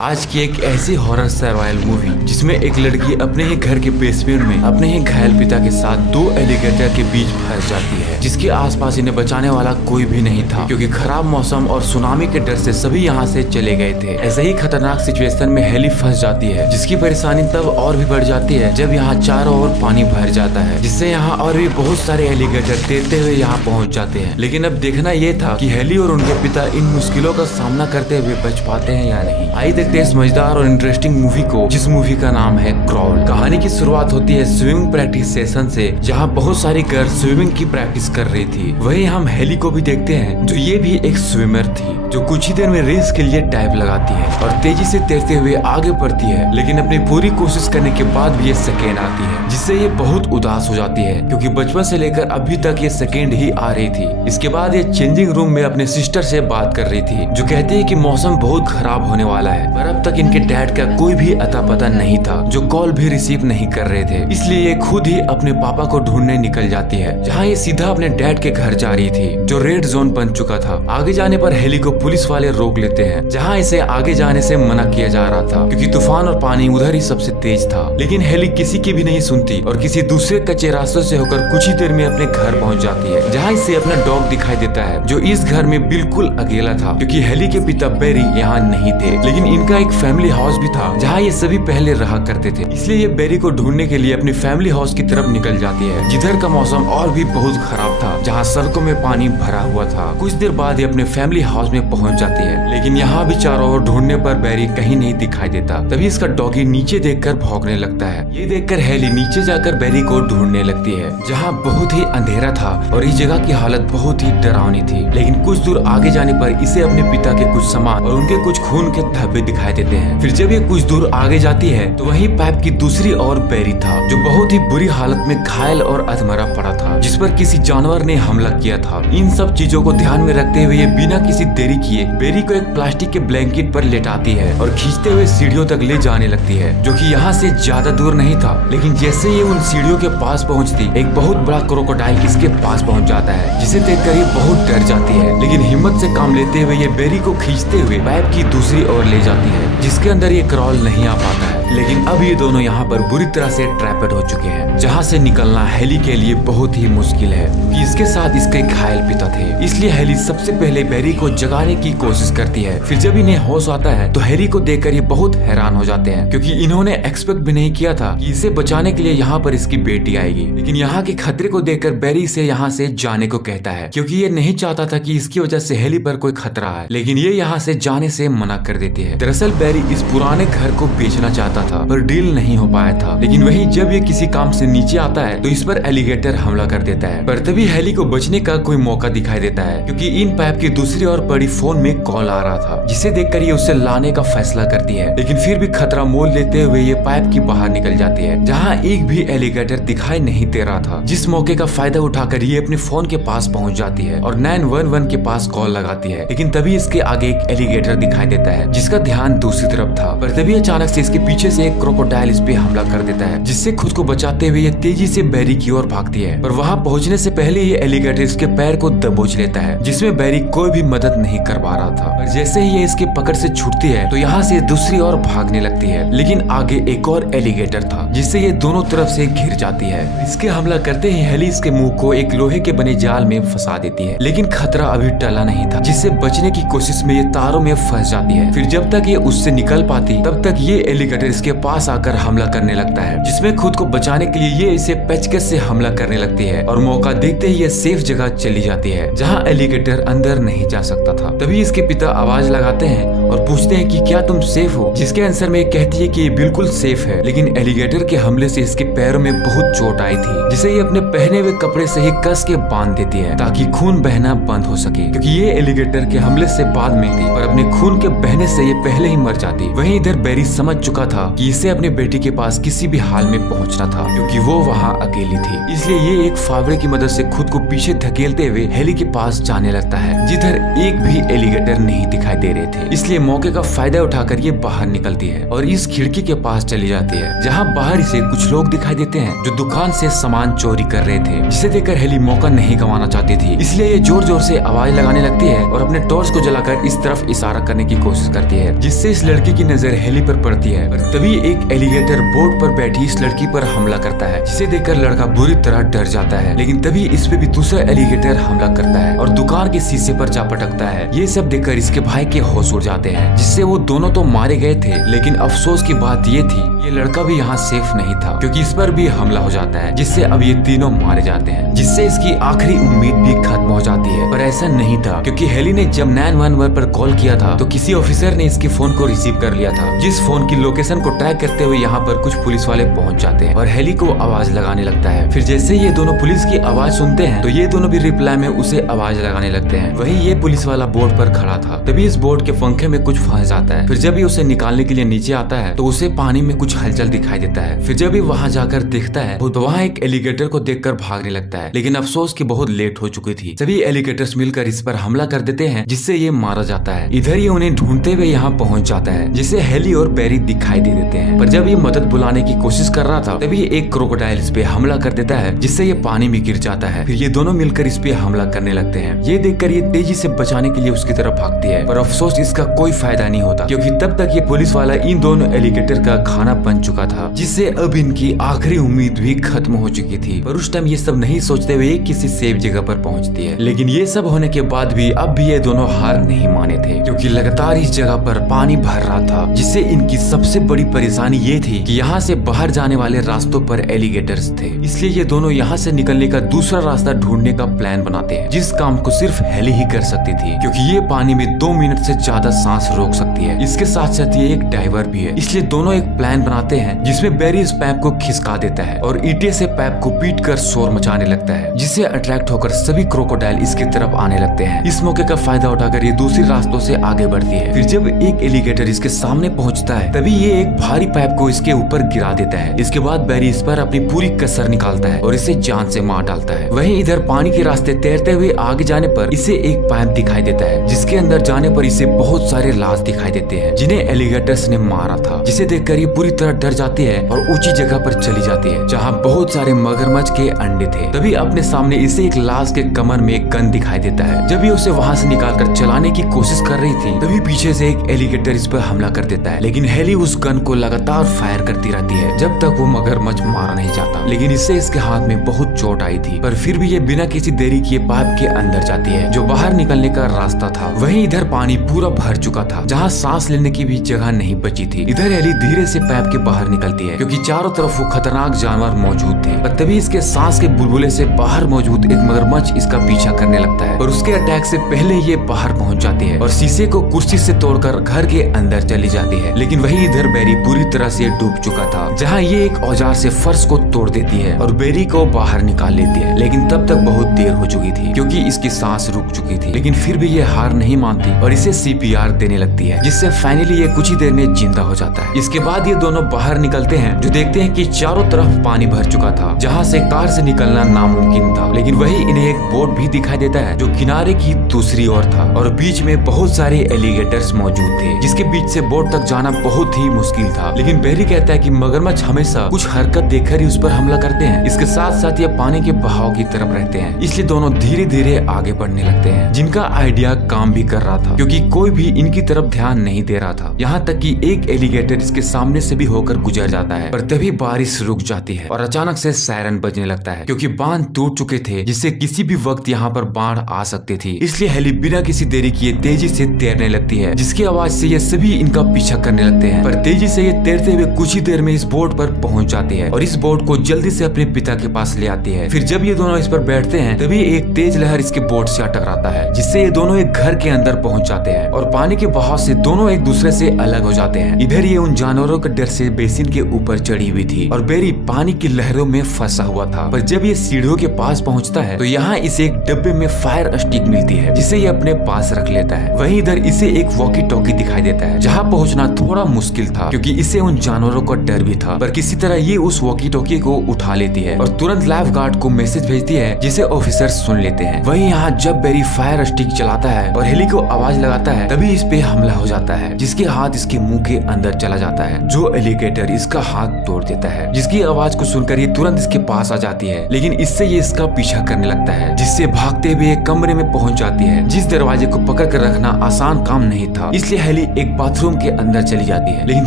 आज की एक ऐसी हॉरर सर्वाइवल मूवी जिसमें एक लड़की अपने ही घर के बेसमेंट में अपने ही घायल पिता के साथ दो एलिगेटर के बीच फंस जाती है, जिसके आसपास इन्हें बचाने वाला कोई भी नहीं था क्योंकि खराब मौसम और सुनामी के डर से सभी यहाँ से चले गए थे। ऐसे ही खतरनाक सिचुएशन में हेली फंस जाती है, जिसकी परेशानी तब और भी बढ़ जाती है जब यहाँ चारों ओर पानी भर जाता है, जिससे यहाँ और भी बहुत सारे एलिगेटर तैरते हुए यहाँ पहुँच जाते हैं। लेकिन अब देखना ये था कि हेली और उनके पिता इन मुश्किलों का सामना करते हुए बच पाते हैं या नहीं। आई देखते हैं इस मजेदार और इंटरेस्टिंग मूवी को, जिस मूवी का नाम है क्रॉल। कहानी की शुरुआत होती है स्विमिंग प्रैक्टिस सेशन से, जहाँ बहुत सारी गर्ल्स स्विमिंग की प्रैक्टिस कर रही थी। वहीं हम हेली को भी देखते हैं जो ये भी एक स्विमर थी, जो कुछ ही देर में रेस के लिए डाइव लगाती है और तेजी से तैरते हुए आगे बढ़ती है। लेकिन अपनी पूरी कोशिश करने के बाद भी ये सेकेंड आती है, जिससे ये बहुत उदास हो जाती है क्योंकि बचपन से लेकर अभी तक ये सेकेंड ही आ रही थी। इसके बाद ये चेंजिंग रूम में अपने सिस्टर से बात कर रही थी, जो कहती है कि मौसम बहुत खराब होने वाला है, पर अब तक इनके डैड का कोई भी अता पता नहीं था, जो कॉल भी रिसीव नहीं कर रहे थे। इसलिए ये खुद ही अपने पापा को ढूंढने निकल जाती है, जहाँ ये सीधा अपने डैड के घर जा रही थी, जो रेड जोन बन चुका था। आगे जाने पर हेली को पुलिस वाले रोक लेते हैं, जहाँ इसे आगे जाने से मना किया जा रहा था क्योंकि तूफान और पानी उधर ही सबसे तेज था। लेकिन हेली किसी की भी नहीं सुनती और किसी दूसरे कच्चे रास्तों से होकर कुछ ही देर में अपने घर पहुंच जाती है, जहाँ इसे अपना डॉग दिखाई देता है, जो इस घर में बिल्कुल अकेला था क्योंकि हेली के पिता बेरी यहाँ नहीं थे। लेकिन इनका एक फैमिली हाउस भी था जहाँ ये सभी पहले रहा करते थे, इसलिए ये बेरी को ढूंढने के लिए अपनी फैमिली हाउस की तरफ निकल जाती है, जिधर का मौसम और भी बहुत खराब था, जहाँ सड़कों में पानी भरा हुआ था। कुछ देर बाद ये अपने फैमिली हाउस में पहुंच जाती है, लेकिन यहाँ भी चारों ओर ढूंढने पर बेरी कहीं नहीं दिखाई देता। तभी इसका डॉगी नीचे देखकर भौंकने लगता है। ये देखकर हेली नीचे जाकर बेरी को ढूंढने लगती है, जहाँ बहुत ही अंधेरा था और इस जगह की हालत बहुत ही डरावनी थी। लेकिन कुछ दूर आगे जाने पर इसे अपने पिता के कुछ सामान और उनके कुछ खून के धब्बे दिखाई देते हैं। फिर जब ये कुछ दूर आगे जाती है तो वहीं पाइप की दूसरी ओर बेरी था, जो बहुत ही बुरी हालत में घायल और अधमरा पड़ा था, जिस पर किसी जानवर ने हमला किया था। इन सब चीजों को ध्यान में रखते हुए ये बिना किसी देरी किए बेरी को एक प्लास्टिक के ब्लैंकेट पर लेटाती है और खींचते हुए सीढ़ियों तक ले जाने लगती है, जो कि यहाँ से ज्यादा दूर नहीं था। लेकिन जैसे ये उन सीढ़ियों के पास पहुँचती, एक बहुत बड़ा क्रोकोडाइल इसके पास पहुँच जाता है, जिसे देखकर ये बहुत डर जाती है। लेकिन हिम्मत से काम लेते हुए ये बेरी को खींचते हुए पाइप की दूसरी ओर ले जाती है, जिसके अंदर ये क्रॉल नहीं आ पाता है। लेकिन अब ये दोनों यहाँ पर बुरी तरह से ट्रैपेड हो चुके हैं, जहाँ से निकलना हेली के लिए बहुत ही मुश्किल है कि इसके साथ इसके घायल पिता थे। इसलिए हेली सबसे पहले बेरी को जगाने की कोशिश करती है। फिर जब इन्हें होश आता है तो हेली को देखकर ये बहुत हैरान हो जाते हैं, क्योंकि इन्होंने एक्सपेक्ट भी नहीं किया था कि इसे बचाने के लिए यहाँ पर इसकी बेटी आएगी। लेकिन यहाँ के खतरे को देखकर बेरी इसे यहाँ से जाने को कहता है, क्योंकि ये नहीं चाहता था कि इसकी वजह से हेली पर कोई खतरा है। लेकिन ये यहाँ से जाने से मना कर देती है। दरअसल बेरी इस पुराने घर को बेचना चाहता था, पर डील नहीं हो पाया था। लेकिन वही जब ये किसी काम से नीचे आता है तो इस पर एलिगेटर हमला कर देता है, पर तभी हेली को बचने का कोई मौका दिखाई देता है, क्योंकि इन पाइप की दूसरी ओर पड़ी फोन में कॉल आ रहा था, जिसे देखकर ये उसे लाने का फैसला करती है। लेकिन फिर भी खतरा मोल लेते हुए ये पाइप की बाहर निकल जाती है, जहाँ एक भी एलिगेटर दिखाई नहीं दे रहा था। जिस मौके का फायदा उठाकर ये अपने फोन के पास पहुंच जाती है और 911 के पास कॉल लगाती है। लेकिन तभी इसके आगे एक एलिगेटर दिखाई देता है, जिसका ध्यान दूसरी तरफ था, पर तभी अचानक से इसके पीछे से एक क्रोकोडाइल इस पे हमला कर देता है, जिससे खुद को बचाते हुए ये तेजी से बेरी की ओर भागती है। पर वहां पहुंचने से पहले ये एलिगेटर इसके पैर को दबोच लेता है, जिसमें बेरी कोई भी मदद नहीं कर पा रहा था। पर जैसे ही ये इसके पकड़ से छूटती है तो यहाँ से दूसरी ओर भागने लगती है। लेकिन आगे एक और एलिगेटर था, जिससे ये दोनों तरफ से घिर जाती है। इसके हमला करते ही हेली इसके मुंह को एक लोहे के बने जाल में फंसा देती है। लेकिन खतरा अभी टला नहीं था, जिससे बचने की कोशिश में ये तारों में फंस जाती है। फिर जब तक ये उससे निकल पाती तब तक ये एलिगेटर इसके पास आकर हमला करने लगता है, जिसमें खुद को बचाने के लिए ये इसे पेचकस से हमला करने लगती है और मौका देखते ही ये सेफ जगह चली जाती है, जहाँ एलिगेटर अंदर नहीं जा सकता था। तभी इसके पिता आवाज लगाते हैं और पूछते हैं कि क्या तुम सेफ हो, जिसके आंसर में कहती है कि ये बिल्कुल सेफ है। लेकिन एलिगेटर के हमले से इसके पैरों में बहुत चोट आई थी, जिसे ये अपने पहने हुए कपड़े से ही कस के बांध देती है ताकि खून बहना बंद हो सके, क्योंकि ये एलिगेटर के हमले से बाद में थी, पर अपने खून के बहने से ये पहले ही मर जाती। वहीं इधर बेरी समझ चुका था कि इसे अपने बेटी के पास किसी भी हाल में पहुंचना था, क्योंकि वो वहां अकेली थी। इसलिए ये एक फावड़े की मदद से खुद को पीछे धकेलते हुए हेली के पास जाने लगता है, जिधर एक भी एलिगेटर नहीं दिखाई दे रहे थे। इसलिए मौके का फायदा उठाकर ये बाहर निकलती है और इस खिड़की के पास चली जाती है, जहाँ बाहर इसे कुछ लोग दिखाई देते हैं जो दुकान से सामान चोरी कर रहे थे, जिसे देखकर हेली मौका नहीं गंवाना चाहती थी। इसलिए ये जोर जोर से आवाज लगाने लगती है और अपने टॉर्च को जलाकर इस तरफ इशारा करने की कोशिश करती है, जिससे इस लड़की की नजर हेली पर पड़ती है। और तभी एक एलिगेटर बोट पर बैठी इस लड़की पर हमला करता है, जिसे देखकर लड़का बुरी तरह डर जाता है। लेकिन तभी इस पे भी दूसरा एलिगेटर हमला करता है और दुकान के शीशे पर जा पटकता है। ये सब देखकर इसके भाई के होश उड़ जाते हैं, जिससे वो दोनों तो मारे गए थे, लेकिन अफसोस की बात ये थी ये लड़का भी यहाँ सेफ नहीं था, क्योंकि इस पर भी हमला हो जाता है, जिससे अब ये तीनों मारे जाते हैं, जिससे इसकी आखिरी उम्मीद भी खत्म हो जाती है। पर ऐसा नहीं था, क्योंकि हेली ने जब 911 पर कॉल किया था तो किसी ऑफिसर ने इसके फोन को रिसीव कर लिया था, जिस फोन की लोकेशन को ट्रैक करते हुए यहाँ पर कुछ पुलिस वाले पहुंच जाते हैं और हेली को आवाज लगाने लगता है। फिर जैसे ये दोनों पुलिस की आवाज सुनते हैं तो ये दोनों भी रिप्लाई में उसे आवाज लगाने लगते हैं। वही ये पुलिस वाला बोट पर खड़ा था, तभी इस बोट के पंखे में कुछ फंस जाता है। फिर जब ये उसे निकालने के लिए नीचे आता है तो उसे पानी में कुछ हलचल दिखाई देता है। फिर जब ये वहाँ जाकर देखता है तो वहाँ एक एलिगेटर को देखकर भागने लगता है, लेकिन अफसोस की बहुत लेट हो चुकी थी। सभी एलिगेटर्स मिलकर इस पर हमला कर देते हैं, जिससे ये मारा जाता है। इधर ये उन्हें ढूंढते हुए यहाँ पहुँच जाता है, जिसे हेली और बैरी दिखाई दे देते हैं। पर जब ये मदद बुलाने की कोशिश कर रहा था तभी एक क्रोकोडाइल इस पे हमला कर देता है, जिससे ये पानी में गिर जाता है। फिर ये दोनों मिलकर इस पे हमला करने लगते हैं। ये देखकर ये तेजी से बचाने के लिए उसकी तरफ भागती है, पर अफसोस इसका कोई फायदा नहीं होता, क्योंकि तब तक ये पुलिस वाला इन दोनों एलिगेटर का खाना बन चुका था, जिससे अब इनकी आखिरी उम्मीद भी खत्म हो चुकी थी। पर उस टाइम ये सब नहीं सोचते हुए किसी सेफ जगह पर पहुंचती है। लेकिन ये सब होने के बाद भी अब भी ये दोनों हार नहीं माने थे, क्योंकि लगातार इस जगह पर पानी भर रहा था, जिससे इनकी सबसे बड़ी परेशानी ये थी कि यहाँ से बाहर जाने वाले रास्तों पर एलिगेटर्स थे। इसलिए ये दोनों यहाँ से निकलने का दूसरा रास्ता ढूंढने का प्लान बनाते हैं, जिस काम को सिर्फ हेली ही कर सकती थी, क्योंकि ये पानी में 2 मिनट से ज्यादा सांस रोक सकती है। इसके साथ साथ ये एक डाइवर भी है। इसलिए दोनों एक प्लान बनाते हैं, जिसमें बैरी इस पैप को खिसका देता है और ईंटे से पैप को पीट कर शोर मचाने लगता है, जिससे अट्रैक्ट होकर सभी क्रोकोडाइल इसकी तरफ आने लगते हैं। इस मौके का फायदा उठाकर ये दूसरी रास्तों से आगे बढ़ती है। फिर जब एक एलिगेटर इसके सामने पहुंचता है तभी ये एक भारी पाइप को इसके ऊपर गिरा देता है। इसके बाद बैरी इस पर अपनी पूरी कसर निकालता है और इसे जान से मार डालता है। वहीं इधर पानी के रास्ते तैरते हुए आगे जाने पर इसे एक पाइप दिखाई देता है, जिसके अंदर जाने पर इसे बहुत सारे लाश दिखाई देते हैं, जिन्हें एलिगेटर्स ने मारा था, जिसे देखकर ये पूरी तरह डर जाती है और ऊंची जगह पर चली जाती है, जहाँ बहुत सारे मगरमच्छ के अंडे थे। तभी अपने सामने इसे एक लाश के कमर में एक गन दिखाई देता है। जब ये उसे वहाँ से निकालकर चलाने की कोशिश कर रही थी तभी पीछे से एक एलिगेटर इस पर हमला कर देता है, लेकिन हेली उस गन को लगातार फायर करती रहती है जब तक वो मगरमच्छ मारा नहीं जाता। लेकिन इससे इसके हाथ में बहुत चोट आई थी, पर फिर भी ये बिना किसी देरी किए पाइप के अंदर जाती है, जो बाहर निकलने का रास्ता था। वहीं इधर पानी पूरा भर चुका था, जहाँ सांस लेने की भी जगह नहीं बची थी। इधर हेली धीरे से पाइप के बाहर निकलती है, क्योंकि चारों तरफ वो खतरनाक जानवर मौजूद थे। पर तभी इसके सांस के बुलबुले से बाहर मौजूद एक मगरमच्छ इसका पीछा करने लगता है, और उसके अटैक से पहले ये बाहर पहुंच जाती है और शीशे को कुर्सी से तोड़कर घर के अंदर चली जाती है। लेकिन वही इधर बैरी पूरी तरह से डूब चुका था, जहाँ ये एक औजार से फर्श को तोड़ देती है और बैरी को बाहर निकाल लेती है। लेकिन तब तक बहुत देर हो चुकी थी, क्योंकि इसकी सांस रुक चुकी थी। लेकिन फिर भी ये हार नहीं मानती और इसे CPR देने लगती है, जिससे फाइनली ये कुछ ही देर में जिंदा हो जाता है। इसके बाद ये दोनों बाहर निकलते हैं, जो देखते हैं कि चारों तरफ पानी भर चुका था, जहाँ से कार से निकलना नामुमकिन था। लेकिन वही इन्हें एक बोट भी दिखाई देता है, जो किनारे की दूसरी ओर था और बीच में बहुत सारे एलिगेटर्स मौजूद थे, जिसके बीच से बोट तक जाना बहुत ही मुश्किल था। लेकिन बैरी कहता है कि मगरमच्छ हमेशा कुछ हरकत देखकर ही उस पर हमला करते हैं। इसके साथ साथ ये पानी के बहाव की तरफ रहते हैं, इसलिए दोनों धीरे धीरे आगे बढ़ने लगते हैं, जिनका आइडिया काम भी कर रहा था, क्योंकि कोई भी इनकी तरफ ध्यान नहीं दे रहा था। यहाँ तक कि एक एलिगेटर इसके सामने से भी होकर गुजर जाता है। पर तभी बारिश रुक जाती है और अचानक से सायरन बजने लगता है, क्योंकि बांध टूट चुके थे, जिससे किसी भी वक्त यहाँ पर बाढ़ आ सकती थी। इसलिए हेली बिना किसी देरी किए तेजी से तैरने लगती है, जिसकी आवाज से ये सभी इनका पीछा करने लगते हैं। पर तेजी से ये तैरते हुए कुछ ही देर में इस बोट पर पहुंच जाती है और इस बोट को जल्दी से अपने पिता के पास ले आती है। फिर जब ये दोनों इस पर बैठते हैं तभी एक तेज लहर इसके बोट से टकराता है, जिससे ये दोनों एक घर के अंदर पहुंच जाते हैं और पानी के बहाव से दोनों एक दूसरे से अलग हो जाते हैं। इधर ये उन जानवरों के डर से बेसिन के ऊपर चढ़ी हुई थी और बैरी पानी की लहरों में फंसा हुआ था। पर जब ये सीढ़ियों के पास पहुंचता है तो यहाँ इसे एक डब्बे में फायर स्टिक मिलती है, जिसे ये अपने पास रख लेता है। वहीं इधर इसे एक वॉकी टॉकी दिखाई देता है, जहाँ पहुँचना थोड़ा मुश्किल था, क्योंकि इसे उन जानवरों का डर भी था। पर किसी तरह ये उस वॉकी टॉकी को उठा लेती है और तुरंत लाइफ गार्ड को मैसेज भेजती है, जिसे ऑफिसर सुन लेते हैं। वहीं यहाँ जब बैरी फायर स्टिक चलाता है और हेली को आवाज लगाता है, तभी इस पे हमला हो जाता है, जिसके हाथ इसके मुंह के अंदर चला जाता है। जो एलिगेटर इसका हाथ तोड़ देता है, जिसकी आवाज को सुनकर ये तुरंत इसके पास आ जाती है, लेकिन इससे ये इसका पीछा करने लगता है, जिससे भागते हुए एक कमरे में पहुंच जाती है, जिस दरवाजे को पकड़ कर रखना आसान काम नहीं था। इसलिए हेली एक बाथरूम के अंदर चली जाती है, लेकिन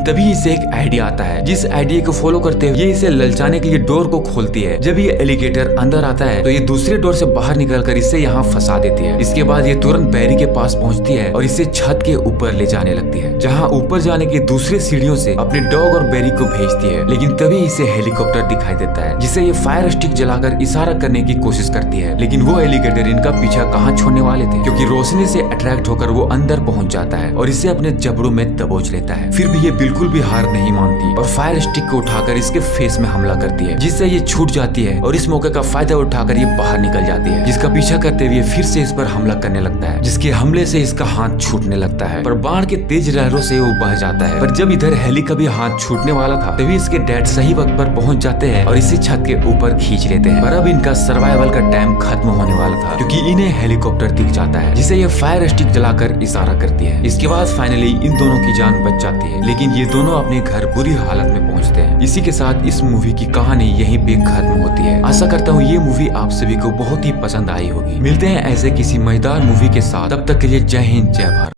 तभी इसे एक आइडिया आता है, जिस आइडिया को फॉलो करते हुए ये इसे ललचाने के लिए डोर को खोलती है। जब ये एलिगेटर अंदर आता है तो ये दूसरे डोर से बाहर निकलकर इसे यहाँ फंसा देती है। इसके बाद ये तुरंत बैरी के पास पहुंचती है और इसे छत के ऊपर ले जाने लगती है, जहाँ ऊपर जाने की दूसरे सीढ़ियों से अपने डॉग और बैरी को भेजती है। लेकिन तभी इसे हेलीकॉप्टर दिखाई देता है, जिसे ये फायर स्टिक जलाकर इशारा करने की कोशिश करती है, लेकिन वो एलिगेटर इनका पीछा कहाँ छोड़ने वाले थे, क्योंकि रोशनी से अट्रैक्ट होकर वो अंदर पहुंच जाता है और इसे अपने जबड़ों में दबोच लेता है। फिर भी ये बिल्कुल भी हार नहीं मानती और फायर स्टिक को उठाकर इसके फेस में हमला करती है, जिससे ये छूट जाती है और इस मौके का फायदा उठाकर ये बाहर निकल जाती है, जिसका पीछा करते हुए फिर से इस पर हमला करने लगता है, जिसके हमले से इसका हाथ छूटने लगता है, पर बाण के तेज लहरों से वो बह जाता है। पर जब इधर हेली का भी हाथ छूटने वाला था, तभी इसके डैड सही वक्त पर पहुंच जाते हैं और इसे छत के ऊपर खींच लेते हैं। पर अब इनका सर्वाइवल का टाइम खत्म होने वाला था, क्योंकि इन्हें हेलीकॉप्टर दिख जाता है, जिसे ये फायर स्टिक जलाकर इशारा करती है। इसके बाद फाइनली इन दोनों की जान बच जाती है, लेकिन ये दोनों अपने घर बुरी हालत में पहुंचते हैं। इसी के साथ इस मूवी की कहानी यहीं पे खत्म होती है। आशा करता हूँ ये मूवी आप सभी को बहुत ही पसंद आई होगी। मिलते हैं ऐसे किसी मजेदार मूवी के साथ, तब तक के लिए जय हिंद जय भारत।